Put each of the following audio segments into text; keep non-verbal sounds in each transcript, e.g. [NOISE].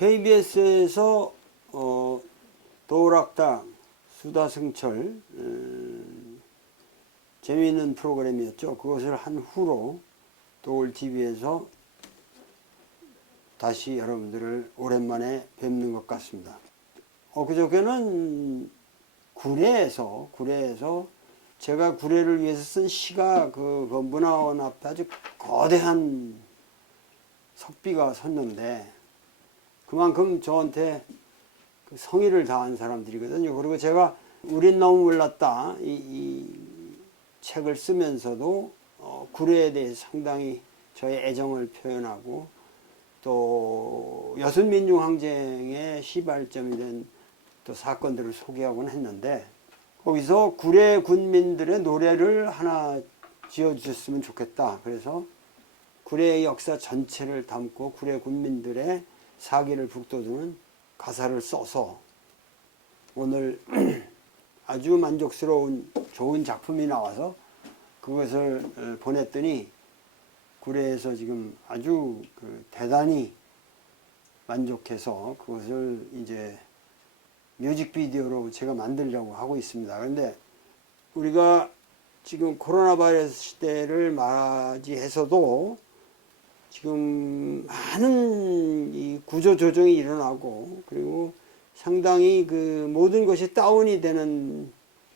KBS에서 어, 도락당 수다승철 음, 재미있는 프로그램이었죠. 그것을 한 후로 도울 TV에서 다시 여러분들을 오랜만에 뵙는 것 같습니다. 엊그저께는 구례에서 구례에서 제가 구례를 위해서 쓴 시가 그, 그 문화원 앞에 아주 거대한 석비가 섰는데 그만큼 저한테 그 성의를 다한 사람들이거든요. 그리고 제가 우린 너무 몰랐다 이, 이 책을 쓰면서도 어, 구례에 대해서 상당히 저의 애정을 표현하고 또 여순민중항쟁의 시발점이 된 또 사건들을 소개하곤 했는데 거기서 구례 군민들의 노래를 하나 지어주셨으면 좋겠다. 그래서 구례의 역사 전체를 담고 구례 군민들의 사기를 북돋우는 가사를 써서 오늘 [CLEARS THROAT] 아주 만족스러운 좋은 작품이 나와서 그것을 어, 보냈더니 구례에서 지금 아주 그 대단히 만족해서 그것을 이제 뮤직비디오로 제가 만들려고 하고 있습니다. 그런데 우리가 지금 코로나 바이러스 시대를 맞이해서도 지금 많은 이 구조 조정이 일어나고 그리고 상당히 그 모든 것이 다운이 되는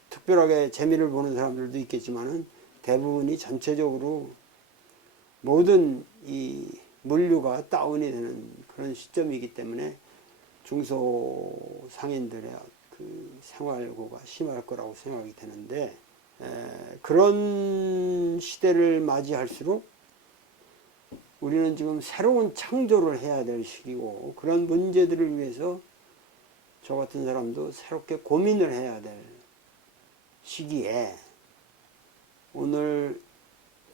특별하게 재미를 보는 사람들도 있겠지만은 대부분이 전체적으로 모든 이 물류가 다운이 되는 그런 시점이기 때문에 중소상인들의 그 생활고가 심할 거라고 생각이 되는데 에, 그런 시대를 맞이할수록 우리는 지금 새로운 창조를 해야 될 시기고 그런 문제들을 위해서 저 같은 사람도 새롭게 고민을 해야 될 시기에 오늘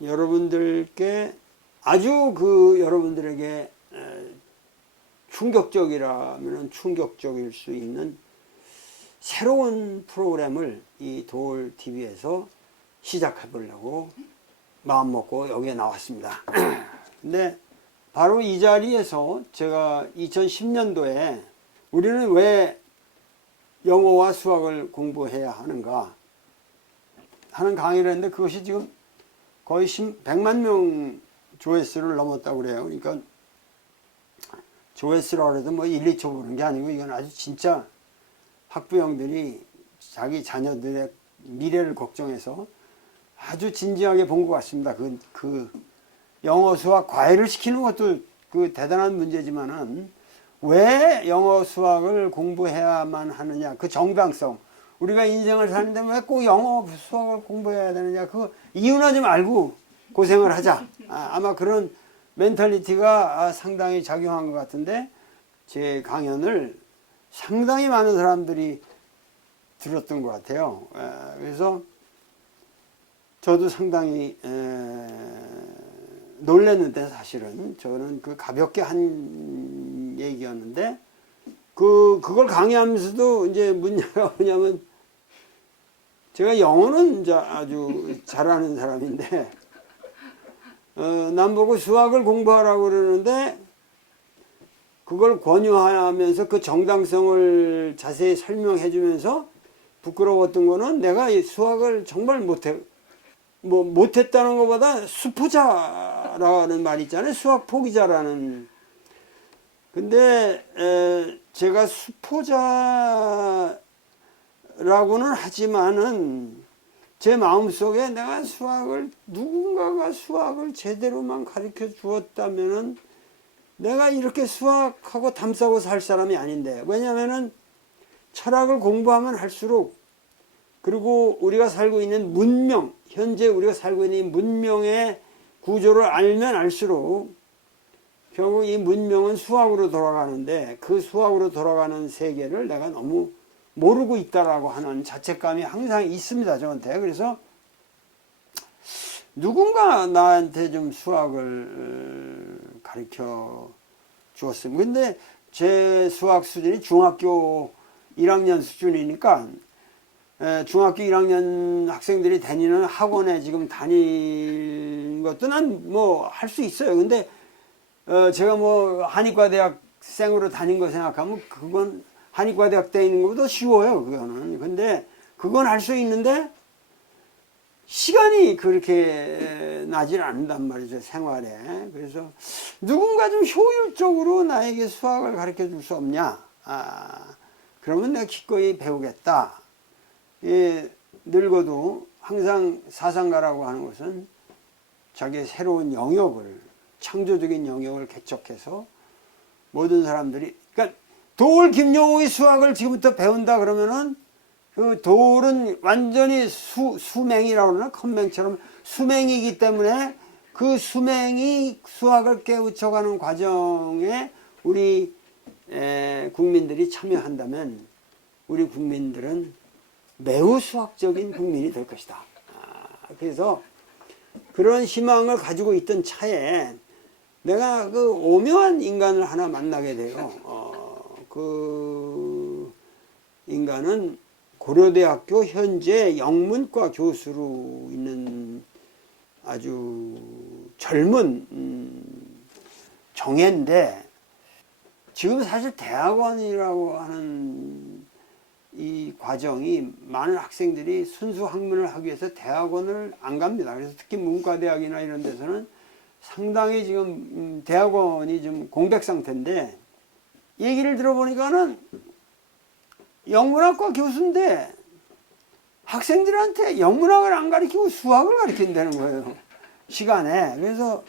여러분들께 아주 그 여러분들에게 에, 충격적이라면 충격적일 수 있는 새로운 프로그램을 이 도울 TV에서 시작해 보려고 마음 먹고 여기에 나왔습니다. [CLEARS THROAT] 근데 바로 이 자리에서 제가 2010년도에 우리는 왜 영어와 수학을 공부해야 하는가 하는 강의를 했는데 그것이 지금 거의 100만 명 조회수를 넘었다고 그래요. 그러니까 조회수라고 해도 뭐 1, 2초 보는 게 아니고 이건 아주 진짜 학부형들이 자기 자녀들의 미래를 걱정해서 아주 진지하게 본 것 같습니다. 그, 그 영어 수학 과외를 시키는 것도 그 대단한 문제지만은 왜 영어 수학을 공부해야만 하느냐 그 정당성 우리가 인생을 사는데 왜 꼭 영어 수학을 공부해야 되느냐 그 이유나 좀 알고 고생을 하자 아, 아마 그런 멘탈리티가 아, 상당히 작용한 것 같은데 제 강연을 상당히 많은 사람들이 들었던 것 같아요. 에, 그래서 저도 상당히 에, 놀랐는데 사실은 저는 그 가볍게 한 얘기였는데 그 그걸 강의하면서도 이제 문제가 뭐냐면 [LAUGHS] 제가 영어는 아주 잘하는 사람인데 어, 남보고 수학을 공부하라고 그러는데 그걸 권유하면서 그 정당성을 자세히 설명해 주면서 부끄러웠던 거는 내가 이 수학을 정말 못해 뭐 못했다는 것보다 수포자 라는 말 있잖아요. 수학 포기자라는. 근데 에, 제가 수포자라고는 하지만은 제 마음속에 내가 수학을 누군가가 수학을 제대로만 가르쳐 주었다면은 내가 이렇게 수학하고 담싸고 살 사람이 아닌데. 왜냐면은 철학을 공부하면 할수록 그리고 우리가 살고 있는 문명 현재 우리가 살고 있는 이 문명의 구조를 알면 알수록 결국 이 문명은 수학으로 돌아가는데 그 수학으로 돌아가는 세계를 내가 너무 모르고 있다라고 하는 자책감이 항상 있습니다 저한테. 그래서 누군가 나한테 좀 수학을 가르쳐 주었음 근데 제 수학 수준이 중학교 1학년 수준이니까 에, 중학교 1학년 학생들이 다니는 학원에 지금 다니는 것도 난 뭐 할 수 있어요 근데 어, 제가 뭐 한의과 대학 학생으로 다닌 거 생각하면 그건 한의과 대학 때 있는 것보다 쉬워요. 그거는. 근데 그건 할 수 있는데 시간이 그렇게 나질 않는단 말이죠, 생활에. 그래서 누군가 좀 효율적으로 나에게 수학을 가르쳐 줄 수 없냐? 아, 그러면 내가 기꺼이 배우겠다. 예, 늙어도 항상 사상가라고 하는 것은 자기의 새로운 영역을, 창조적인 영역을 개척해서 모든 사람들이, 그러니까 도울 김용우의 수학을 지금부터 배운다 그러면은 그 돌은 완전히 수, 수맹이라고 그러나? 컨맹처럼 수맹이기 때문에 그 수맹이 수학을 깨우쳐가는 과정에 우리 에, 국민들이 참여한다면 우리 국민들은 매우 수학적인 국민이 될 것이다. 아, 그래서 그런 희망을 가지고 있던 차에 내가 그 오묘한 인간을 하나 만나게 돼요. 어, 그 인간은 고려대학교 현재 영문과 교수로 있는 아주 젊은 음, 정예인데 지금 사실 대학원이라고 하는 이 과정이 많은 학생들이 순수 학문을 하기 위해서 대학원을 안 갑니다. 그래서 특히 문과대학이나 이런 데서는 상당히 지금 음, 대학원이 좀 공백 상태인데 얘기를 들어보니까는 영문학과 교수인데 학생들한테 영문학을 안 가르치고 수학을 가르친다는 거예요. 시간에. 그래서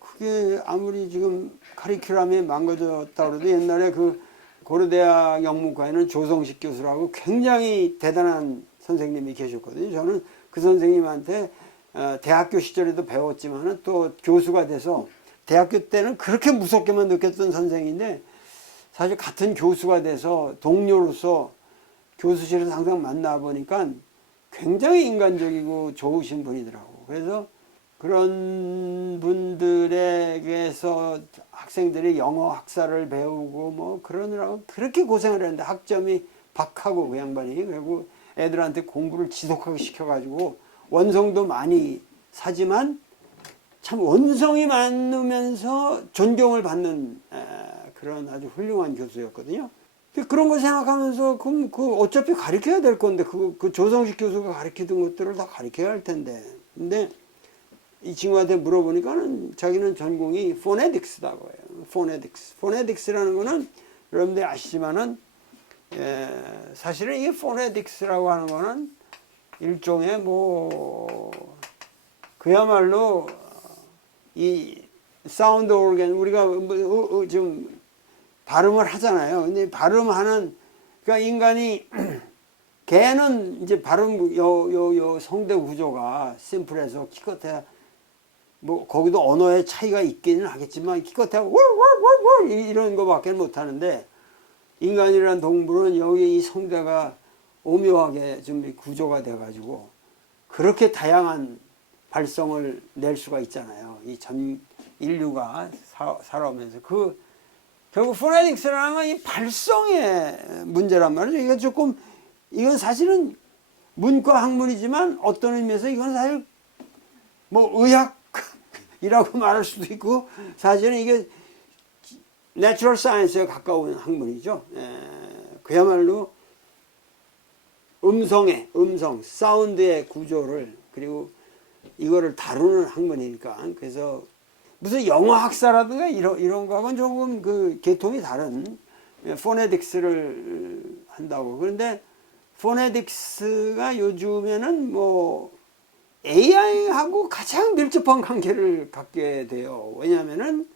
그게 아무리 지금 카리큘럼이 망가졌다 그래도 옛날에 그 고려대학 영문과에는 조성식 교수라고 굉장히 대단한 선생님이 계셨거든요. 저는 그 선생님한테 어, 대학교 시절에도 배웠지만은 또 교수가 돼서 대학교 때는 그렇게 무섭게만 느꼈던 선생인데 사실 같은 교수가 돼서 동료로서 교수실에서 항상 만나보니까 굉장히 인간적이고 좋으신 분이더라고. 그래서 그런 분들에게서 학생들이 영어 학사를 배우고 뭐 그러느라고 그렇게 고생을 했는데 학점이 박하고 그 양반이 그리고 애들한테 공부를 지독하게 시켜가지고 원성도 많이 사지만 참 원성이 많으면서 존경을 받는 에, 그런 아주 훌륭한 교수였거든요. 그런 거 생각하면서 그럼 그 어차피 가르쳐야 될 건데 그, 그 조성식 교수가 가르치던 것들을 다 가르쳐야 할 텐데. 근데 이 친구한테 물어보니까는 자기는 전공이 포네틱스다고 해요. 포네틱스. 포네틱스라는 거는 여러분들이 아시지만은 에, 사실은 이 포네틱스라고 하는 거는 일종의 뭐 그야말로 이 사운드 오르겐 우리가 뭐, 어, 어, 좀 발음을 하잖아요. 근데 발음하는 그러니까 인간이 [CLEARS THROAT] 개는 이제 발음 요 요 요 성대 구조가 심플해서 기껏해야 뭐 거기도 언어의 차이가 있기는 하겠지만 월월월월 이런 거밖에 못 하는데 인간이라는 동물은 여기 이 성대가 오묘하게 좀 구조가 돼 가지고 그렇게 다양한 발성을 낼 수가 있잖아요. 이 전 인류가 사, 살아오면서 그 결국 포네틱스라는 건 이 발성의 문제란 말이죠. 이거 조금 이건 사실은 문과 학문이지만 어떤 의미에서 이건 사실 뭐 의학 이라고 [LAUGHS] 말할 수도 있고 사실은 이게 내추럴 사이언스에 가까운 학문이죠. 에, 그야말로 음성의 음성 사운드의 구조를 그리고 이거를 다루는 학문이니까. 그래서 무슨 영어 학사라든가 이런 이런 거하고는 조금 그 계통이 다른 포네틱스를 한다고. 그런데 포네틱스가 요즘에는 뭐 AI하고 가장 밀접한 관계를 갖게 돼요. 왜냐하면은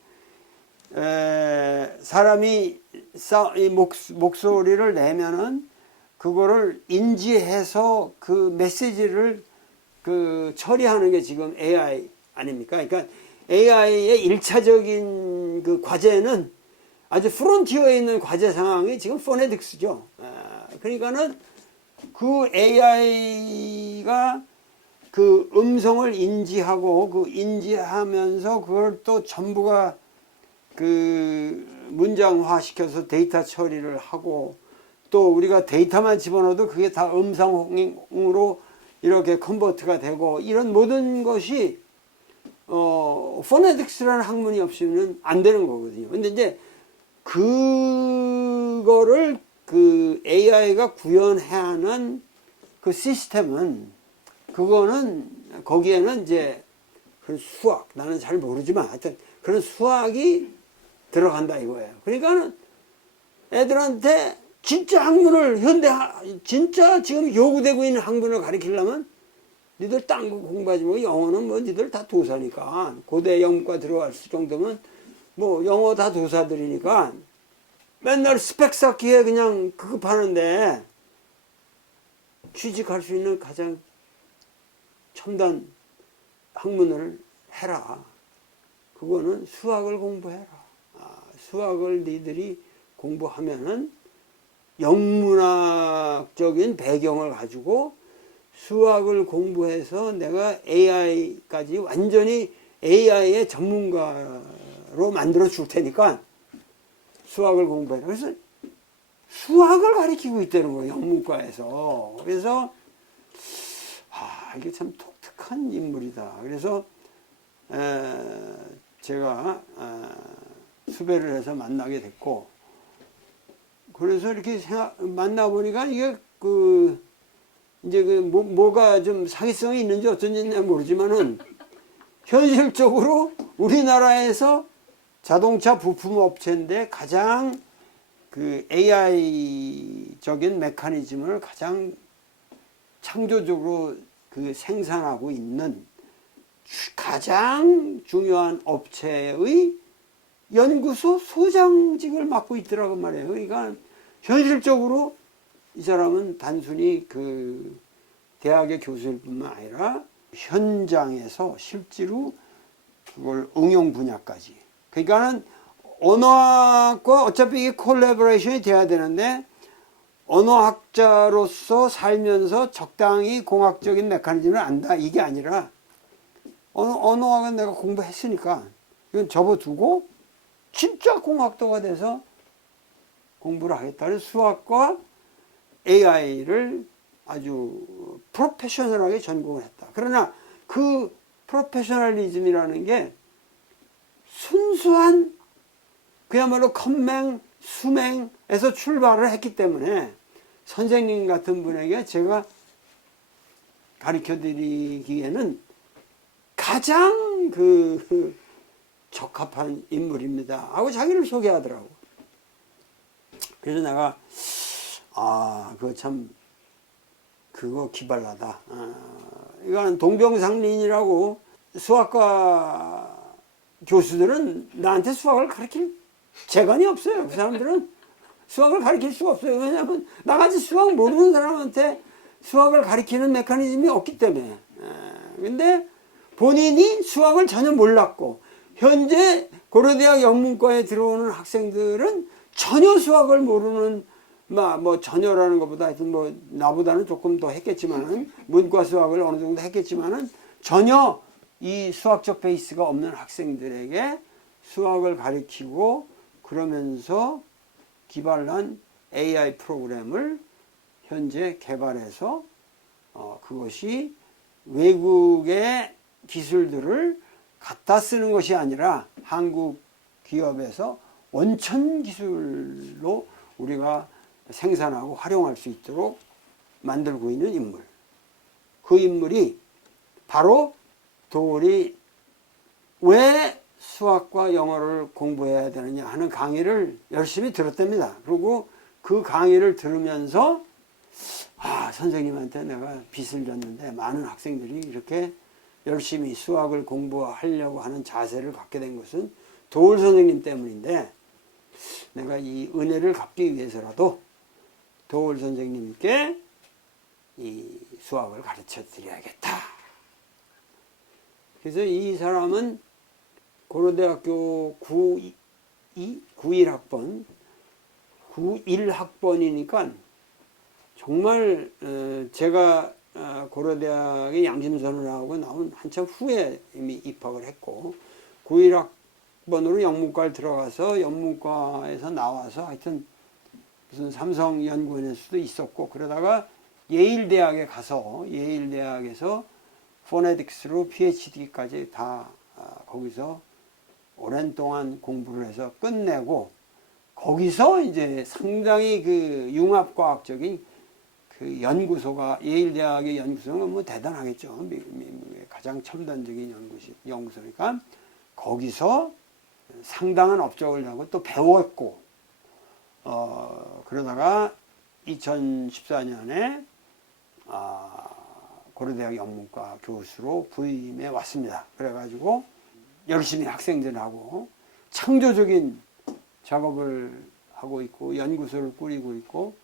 에, 사람이 사, 이 목, 목소리를 내면은 그거를 인지해서 그 메시지를 그 처리하는 게 지금 AI 아닙니까? 그러니까 AI의 일차적인 그 과제는 아주 프론티어에 있는 과제 상황이 지금 포네틱스죠. 아, 그러니까는 그 AI가 그 음성을 인지하고 그 인지하면서 그걸 또 전부가 그 문장화 시켜서 데이터 처리를 하고 또 우리가 데이터만 집어넣어도 그게 다 음성으로 이렇게 컨버트가 되고 이런 모든 것이 어 포네틱스라는 학문이 없으면 안 되는 거거든요. 근데 이제 그거를 그 AI가 구현해야 하는 그 시스템은 그거는 거기에는 이제 그런 수학 나는 잘 모르지만 하여튼 그런 수학이 들어간다 이거예요. 그러니까는 애들한테 진짜 학문을 현대 하- 진짜 지금 요구되고 있는 학문을 가르치려면 니들 딴 거 공부하지 뭐 영어는 뭐 니들 다 도사니까 고대 영문과 들어갈 정도면 뭐 영어 다 도사들이니까 맨날 스펙 쌓기에 그냥 급하는데 취직할 수 있는 가장 첨단 학문을 해라. 그거는 수학을 공부해라. 아, 수학을 니들이 공부하면은 영문학적인 배경을 가지고 수학을 공부해서 내가 AI까지 완전히 AI의 전문가로 만들어 줄 테니까 수학을 공부해라. 그래서 수학을 가르치고 있다는 거예요, 영문과에서. 그래서, 아, 이게 참 독특한 인물이다. 그래서, 에, 제가, 에, 수배를 해서 만나게 됐고, 그래서 이렇게 생각, 만나보니까 이게 그, 이제 그, 뭐, 뭐가 좀 사기성이 있는지 어쩐지 모르지만은, 현실적으로 우리나라에서 자동차 부품 업체인데 가장 그 AI적인 메커니즘을 가장 창조적으로 그 생산하고 있는 주- 가장 중요한 업체의 연구소 소장직을 맡고 있더라고 말이에요. 그러니까 현실적으로 이 사람은 단순히 그 대학의 교수일 뿐만 아니라 현장에서 실제로 그걸 응용 분야까지. 그러니까는 언어학과 어차피 이게 콜라보레이션이 돼야 되는데 언어학자로서 살면서 적당히 공학적인 메커니즘을 안다 이게 아니라 언어, 언어학은 내가 공부했으니까 이건 접어두고 진짜 공학도가 돼서 공부를 하겠다는 수학과 AI를 아주 프로페셔널하게 전공을 했다. 그러나 그 프로페셔널리즘이라는 게 순수한 그야말로 컴맹, 수맹에서 출발을 했기 때문에 선생님 같은 분에게 제가 가르쳐 드리기에는 가장 그, 그 적합한 인물입니다. 하고 자기를 소개하더라고. 그래서 내가, 아, 그거 참, 그거 기발하다. 아, 이거는 동병상린이라고 수학과 교수들은 나한테 수학을 가르칠 재간이 없어요. 그 사람들은 수학을 가르칠 수가 없어요. 왜냐하면 나같이 수학 모르는 사람한테 수학을 가르치는 메커니즘이 없기 때문에. 에, 근데 본인이 수학을 전혀 몰랐고 현재 고려대학 영문과에 들어오는 학생들은 전혀 수학을 모르는 뭐, 뭐 전혀라는 것보다 하여튼 뭐 나보다는 조금 더 했겠지만은 문과 수학을 어느 정도 했겠지만은 전혀 이 수학적 베이스가 없는 학생들에게 수학을 가르치고 그러면서 기발한 AI 프로그램을 현재 개발해서 어, 그것이 외국의 기술들을 갖다 쓰는 것이 아니라 한국 기업에서 원천 기술로 우리가 생산하고 활용할 수 있도록 만들고 있는 인물. 그 인물이 바로 도울이 왜 수학과 영어를 공부해야 되느냐 하는 강의를 열심히 들었답니다. 그리고 그 강의를 들으면서 아, 선생님한테 내가 빚을 졌는데 많은 학생들이 이렇게 열심히 수학을 공부하려고 하는 자세를 갖게 된 것은 도울 선생님 때문인데 내가 이 은혜를 갚기 위해서라도 도울 선생님께 이 수학을 가르쳐 드려야겠다. 그래서 이 사람은 고려대학교 92, 91학번, 91학번이니까 정말 어, 제가 어, 고려대학의 양심선을 하고 나온 한참 후에 이미 입학을 했고 91학번으로 영문과를 들어가서 영문과에서 나와서 하여튼 무슨 삼성 연구원에서도 있었고 그러다가 예일 대학에 가서 예일 대학에서 포네틱스로 PhD까지 다 아, 거기서 오랜 동안 공부를 해서 끝내고 거기서 이제 상당히 그 융합과학적인 그 연구소가 예일 대학의 연구소는 뭐 대단하겠죠. 미- 미국의 가장 첨단적인 연구시 연구소니까 거기서 상당한 업적을 하고 또 배웠고 어 그러다가 2014년에 아 고려대학 영문과 교수로 부임해 왔습니다. 그래가지고 열심히 학생들하고 창조적인 작업을 하고 있고 연구소를 꾸리고 있고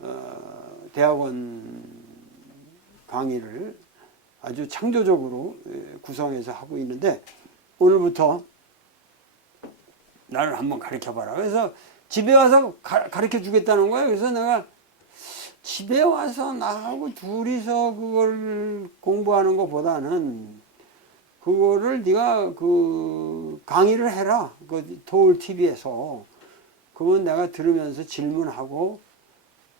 어, 대학원 강의를 아주 창조적으로 예, 구성해서 하고 있는데 오늘부터 나를 한번 가르쳐 봐라. 그래서 집에 와서 가, 가르쳐 주겠다는 거예요. 그래서 내가 집에 와서 나하고 둘이서 그걸 공부하는 것보다는 그거를 네가 그 강의를 해라. 그 도울 TV에서 그러면 내가 들으면서 질문하고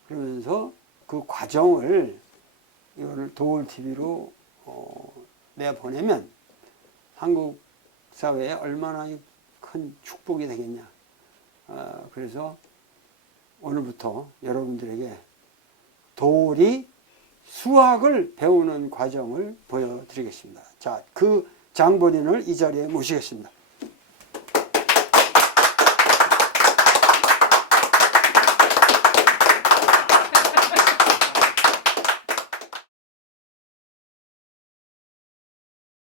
그러면서 그 과정을 이거를 도울 TV로 어, 내 보내면 한국 사회에 얼마나 큰 축복이 되겠냐. 아, 그래서 오늘부터 여러분들에게 도울이 수학을 배우는 과정을 보여드리겠습니다. 자, 그 장본인을 이 자리에 모시겠습니다.